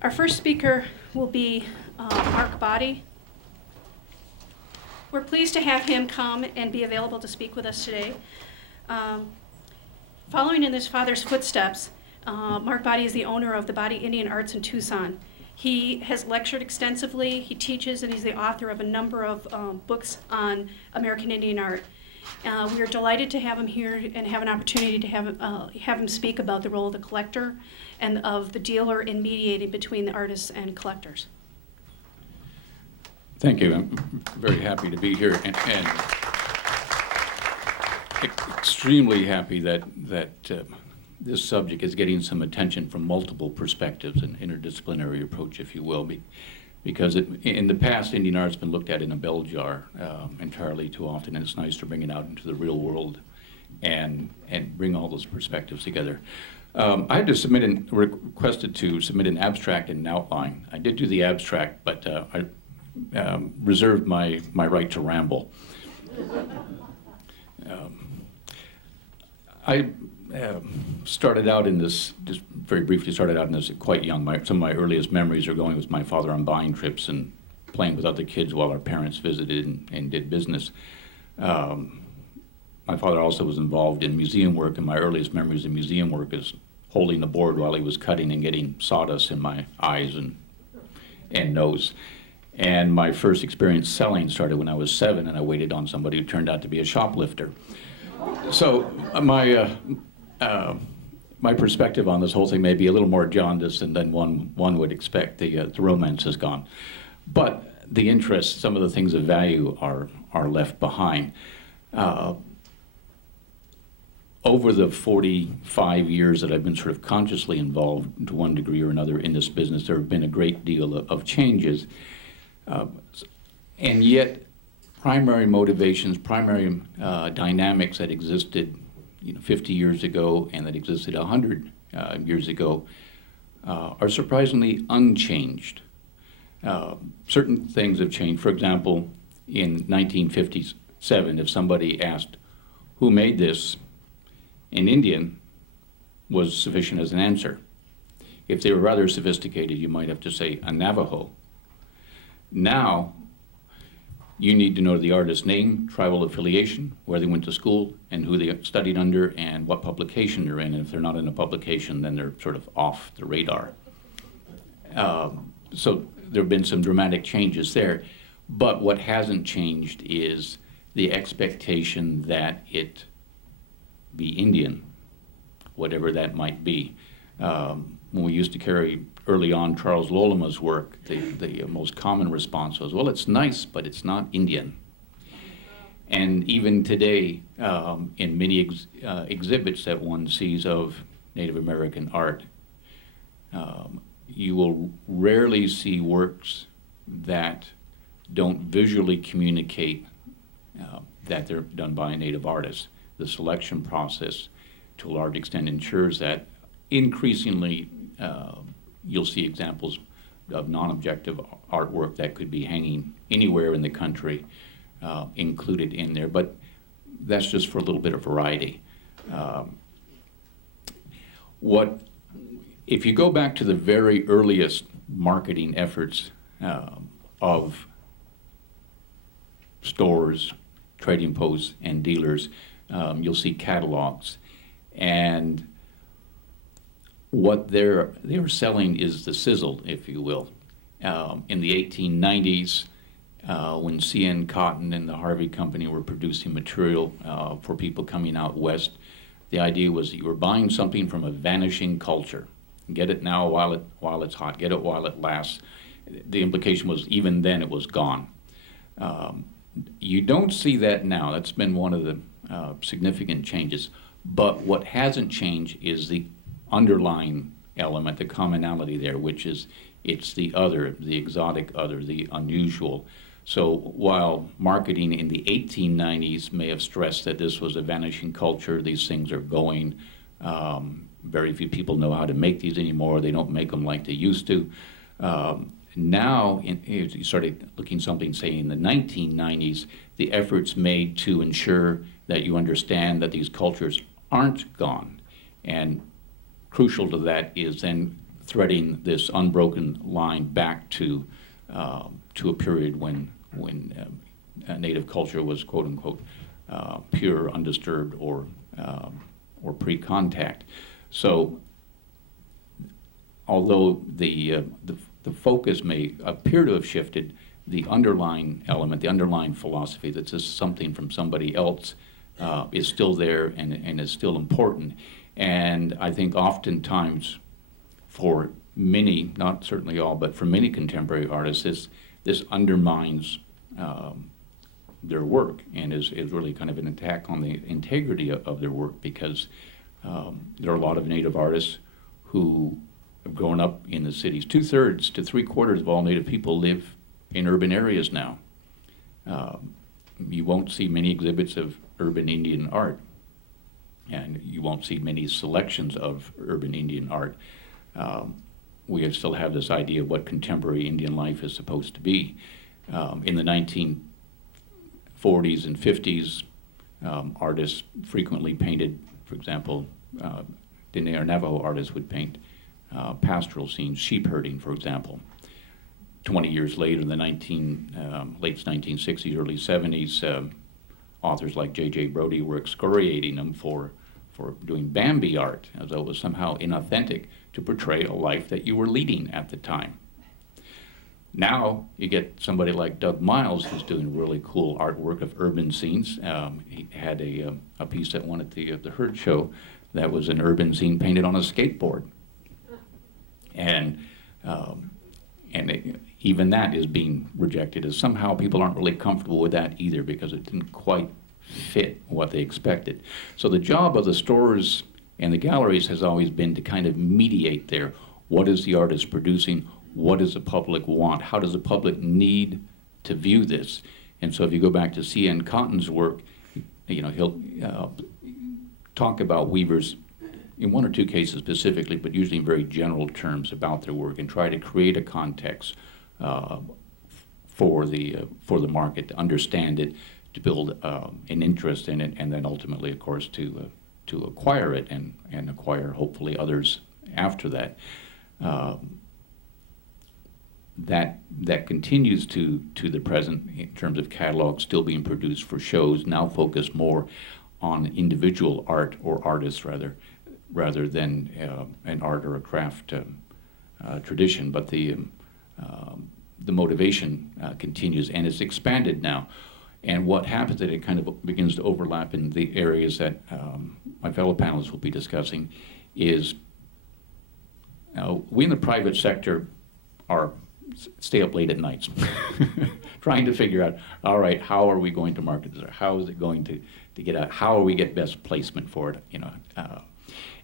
Our first speaker will be Mark Body. We're pleased to have him come and be available to speak with us today. Following in his father's footsteps, Mark Body is the owner of the Body Indian Arts in Tucson. He has lectured extensively, he teaches, and he's the author of a number of books on American Indian art. We are delighted to have him here and have an opportunity to have him speak about the role of the collector and of the dealer in mediating between the artists and collectors. Thank you. I'm very happy to be here and extremely happy that this subject is getting some attention from multiple perspectives, an interdisciplinary approach, if you will, because in the past, Indian art's been looked at in a bell jar entirely too often, and it's nice to bring it out into the real world and bring all those perspectives together. I had to requested to submit an abstract and an outline. I did do the abstract, but I reserved my right to ramble. I started out in this, just very briefly started out in this quite young. Some of my earliest memories are going with my father on buying trips and playing with other kids while our parents visited and did business. My father also was involved in museum work, and my earliest memories of museum work is holding the board while he was cutting and getting sawdust in my eyes and nose. And my first experience selling started when I was 7, and I waited on somebody who turned out to be a shoplifter. So my perspective on this whole thing may be a little more jaundiced than one would expect. The romance is gone, but the interest, some of the things of value are left behind. Over the 45 years that I've been sort of consciously involved to one degree or another in this business, there have been a great deal of changes, and yet primary motivations, primary dynamics that existed 50 years ago and that existed 100 years ago are surprisingly unchanged. Certain things have changed. For example, in 1957, if somebody asked, "Who made this?" in Indian was sufficient as an answer. If they were rather sophisticated, you might have to say a Navajo. Now, you need to know the artist's name, tribal affiliation, where they went to school, and who they studied under, and what publication they're in. And if they're not in a publication, then they're sort of off the radar. So there have been some dramatic changes there. But what hasn't changed is the expectation that it be Indian, whatever that might be. When we used to carry early on Charles Lolema's work, the most common response was, "Well, it's nice, but it's not Indian." And even today, in many exhibits that one sees of Native American art, you will rarely see works that don't visually communicate that they're done by a Native artist. The selection process, to a large extent, ensures that increasingly you'll see examples of non-objective artwork that could be hanging anywhere in the country included in there, but that's just for a little bit of variety. If you go back to the very earliest marketing efforts of stores, trading posts, and dealers, you'll see catalogs, and what they were selling is the sizzle, if you will. In the 1890s, when C.N. Cotton and the Harvey Company were producing material for people coming out west, the idea was that you were buying something from a vanishing culture. Get it now while it's hot. Get it while it lasts. The implication was even then it was gone. You don't see that now. That's been one of the significant changes. But what hasn't changed is the underlying element, the commonality there, which is it's the other, the exotic other, the unusual. So while marketing in the 1890s may have stressed that this was a vanishing culture, these things are going, very few people know how to make these anymore, they don't make them like they used to. Now, you started looking something, say, in the 1990s, the efforts made to ensure that you understand that these cultures aren't gone. And crucial to that is then threading this unbroken line back to a period when native culture was quote unquote pure, undisturbed, or pre-contact. So, although the focus may appear to have shifted, the underlying element, the underlying philosophy that this is something from somebody else is still there and is still important. And I think oftentimes for many, not certainly all, but for many contemporary artists, this undermines their work and is really kind of an attack on the integrity of their work, because there are a lot of Native artists who have grown up in the cities. 2/3 to 3/4 of all Native people live in urban areas now. You won't see many exhibits of urban Indian art, and you won't see many selections of urban Indian art. We still have this idea of what contemporary Indian life is supposed to be. In the 1940s and 50s, artists frequently painted, for example, Diné or Navajo artists would paint pastoral scenes, sheep herding, for example. 20 years later, in the late 1960s, early 70s, authors like J.J. Brody were excoriating them for doing Bambi art, as though it was somehow inauthentic to portray a life that you were leading at the time. Now you get somebody like Doug Miles, who's doing really cool artwork of urban scenes. He had a piece that won at the Herd Show that was an urban scene painted on a skateboard. And even that is being rejected, as somehow people aren't really comfortable with that either, because it didn't quite fit what they expected. So the job of the stores and the galleries has always been to kind of mediate there. What is the artist producing? What does the public want? How does the public need to view this? And so if you go back to C.N. Cotton's work, he'll talk about weavers in one or two cases specifically, but usually in very general terms about their work, and try to create a context for the market, to understand it, to build an interest in it, and then ultimately, of course, to acquire it and acquire hopefully others after that. That continues to the present in terms of catalogs still being produced for shows, now focused more on individual art, or artists rather than an art or a craft tradition. But the motivation continues, and it's expanded now. And what happens is it kind of begins to overlap in the areas that my fellow panelists will be discussing. Is we in the private sector stay up late at nights trying to figure out, all right, how are we going to market this? How is it going to get out? How are we get best placement for it?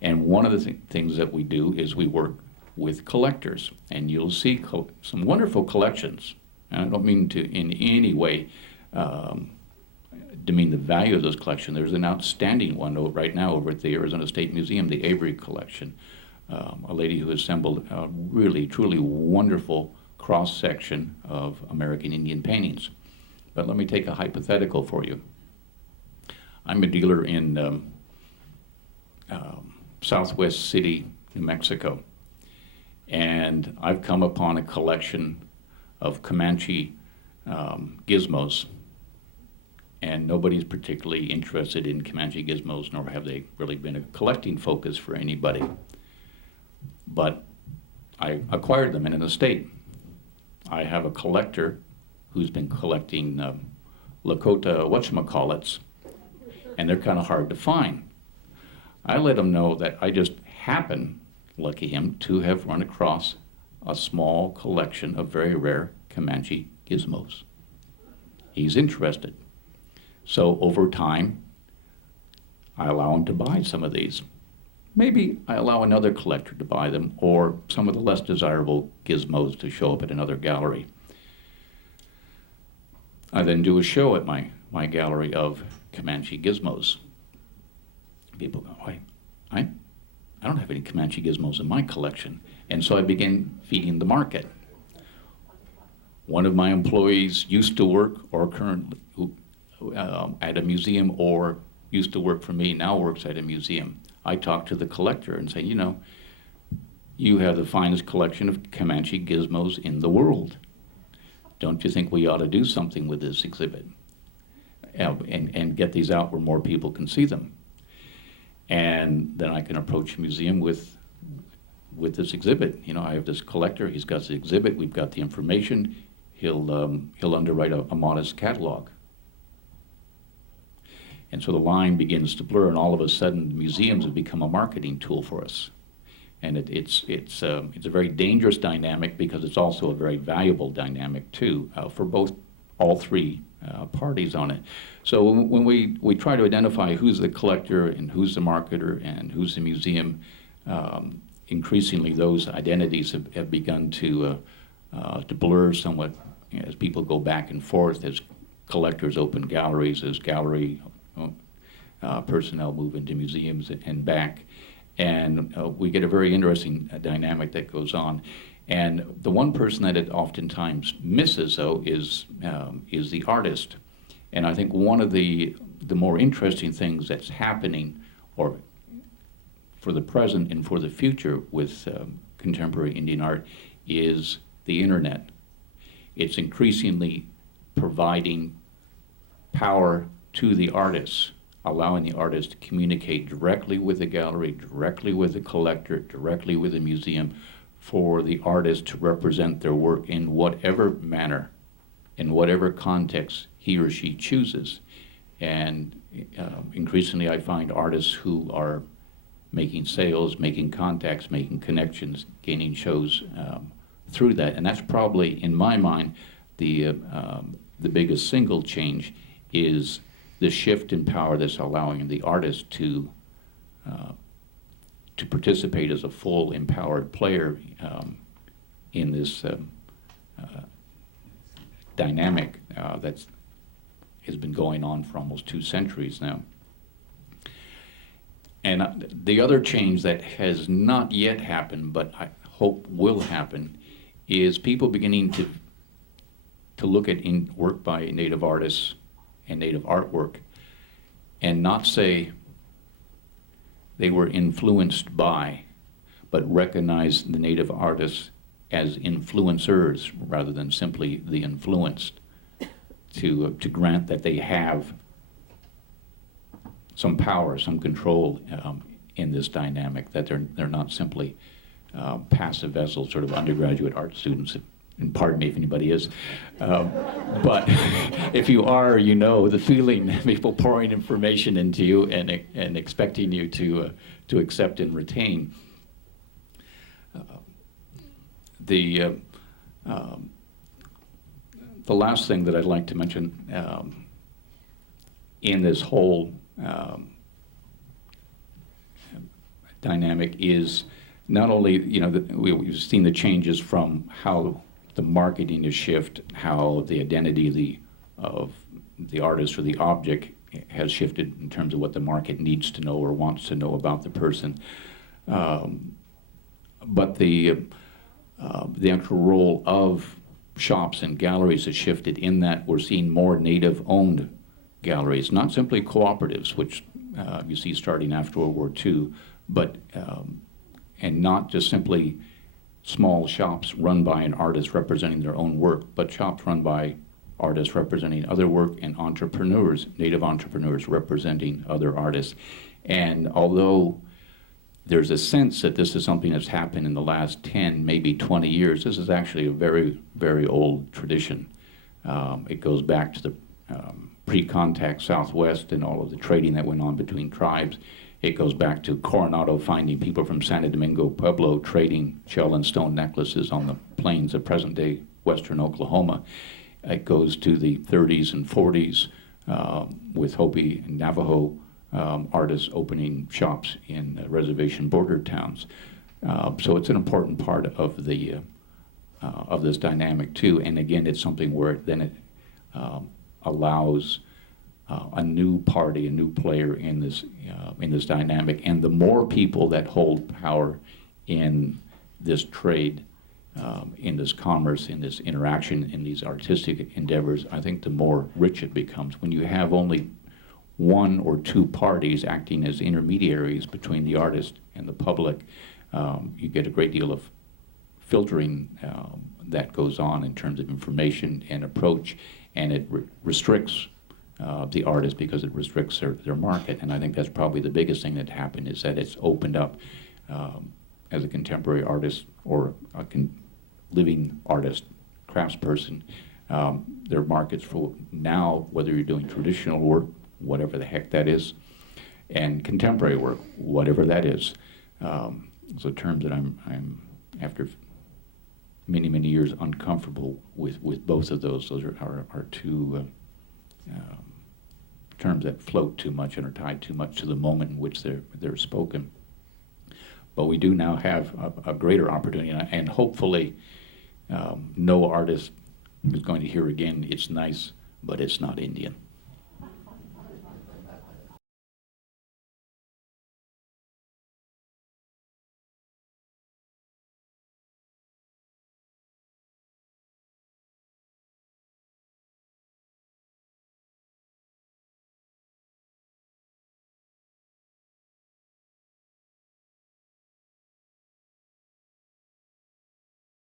And one of the things that we do is we work with collectors, and you'll see some wonderful collections. And I don't mean to in any way demean the value of those collections. There's an outstanding one right now over at the Arizona State Museum, the Avery collection. A lady who assembled a really, truly wonderful cross-section of American Indian paintings. But let me take a hypothetical for you. I'm a dealer in Southwest City, New Mexico, and I've come upon a collection of Comanche gizmos, and nobody's particularly interested in Comanche gizmos, nor have they really been a collecting focus for anybody. But I acquired them in an estate. I have a collector who's been collecting Lakota whatchamacallits, and they're kind of hard to find. I let him know that I just happen, lucky him, to have run across a small collection of very rare Comanche gizmos. He's interested. So over time, I allow him to buy some of these. Maybe I allow another collector to buy them, or some of the less desirable gizmos to show up at another gallery. I then do a show at my gallery of Comanche gizmos. People go, I don't have any Comanche gizmos in my collection. And so I begin feeding the market. One of my employees used to work or currently at a museum, or used to work for me, now works at a museum. I talk to the collector and say, You have the finest collection of Comanche gizmos in the world. Don't you think we ought to do something with this exhibit and get these out where more people can see them? And then I can approach the museum with this exhibit. You know, I have this collector, he's got the exhibit, we've got the information, he'll underwrite a modest catalog. And so the line begins to blur, and all of a sudden museums have become a marketing tool for us. And it's a very dangerous dynamic, because it's also a very valuable dynamic too, for all three parties on it. So when we try to identify who's the collector and who's the marketer and who's the museum, increasingly those identities have begun to blur somewhat as people go back and forth, as collectors open galleries, as gallery personnel move into museums and back. And we get a very interesting dynamic that goes on. And the one person that it oftentimes misses, though, is the artist. And I think one of the more interesting things that's happening, or for the present and for the future with contemporary Indian art, is the internet. It's increasingly providing power to the artists, allowing the artist to communicate directly with the gallery, directly with the collector, directly with the museum, for the artist to represent their work in whatever manner, in whatever context he or she chooses. And increasingly I find artists who are making sales, making contacts, making connections, gaining shows through that. And that's probably, in my mind, the biggest single change is the shift in power that's allowing the artist to participate as a full empowered player in this dynamic that has been going on for almost 2 centuries now. And the other change that has not yet happened, but I hope will happen, is people beginning to look at work by Native artists and Native artwork and not say they were influenced by, but recognize the Native artists as influencers rather than simply the influenced, to grant that they have some power, some control in this dynamic, that they're not simply passive vessels, sort of undergraduate art students. And pardon me if anybody is, but if you are, you know the feeling, people pouring information into you and expecting you to accept and retain. The last thing that I'd like to mention in this whole dynamic is not only, we've seen the changes from how the marketing is shift, how the identity of the artist or the object has shifted in terms of what the market needs to know or wants to know about the person. But the actual role of shops and galleries has shifted, in that we're seeing more Native-owned galleries, not simply cooperatives, which you see starting after World War II, but and not just simply small shops run by an artist representing their own work, but shops run by artists representing other work, and entrepreneurs, Native entrepreneurs representing other artists. And although there's a sense that this is something that's happened in the last 10, maybe 20 years, this is actually a very, very old tradition. It goes back to the pre-contact Southwest and all of the trading that went on between tribes. It goes back to Coronado finding people from Santo Domingo, Pueblo, trading shell and stone necklaces on the plains of present-day western Oklahoma. It goes to the 30s and 40s with Hopi and Navajo artists opening shops in reservation border towns. So it's an important part of this dynamic too. And again, it's something where it allows a new party, a new player in this dynamic. And the more people that hold power in this trade, in this commerce, in this interaction, in these artistic endeavors, I think the more rich it becomes. When you have only one or two parties acting as intermediaries between the artist and the public, You get a great deal of filtering that goes on in terms of information and approach, and it restricts the artist because it restricts their market. And I think that's probably the biggest thing that happened, is that it's opened up as a contemporary artist or a living artist, craftsperson, their markets for now, whether you're doing traditional work, whatever the heck that is, and contemporary work, whatever that is. It's a term that I'm after many, many years uncomfortable with both of those. Those are two terms that float too much and are tied too much to the moment in which they're spoken. But we do now have a greater opportunity, and hopefully no artist is going to hear again, it's nice, but it's not Indian.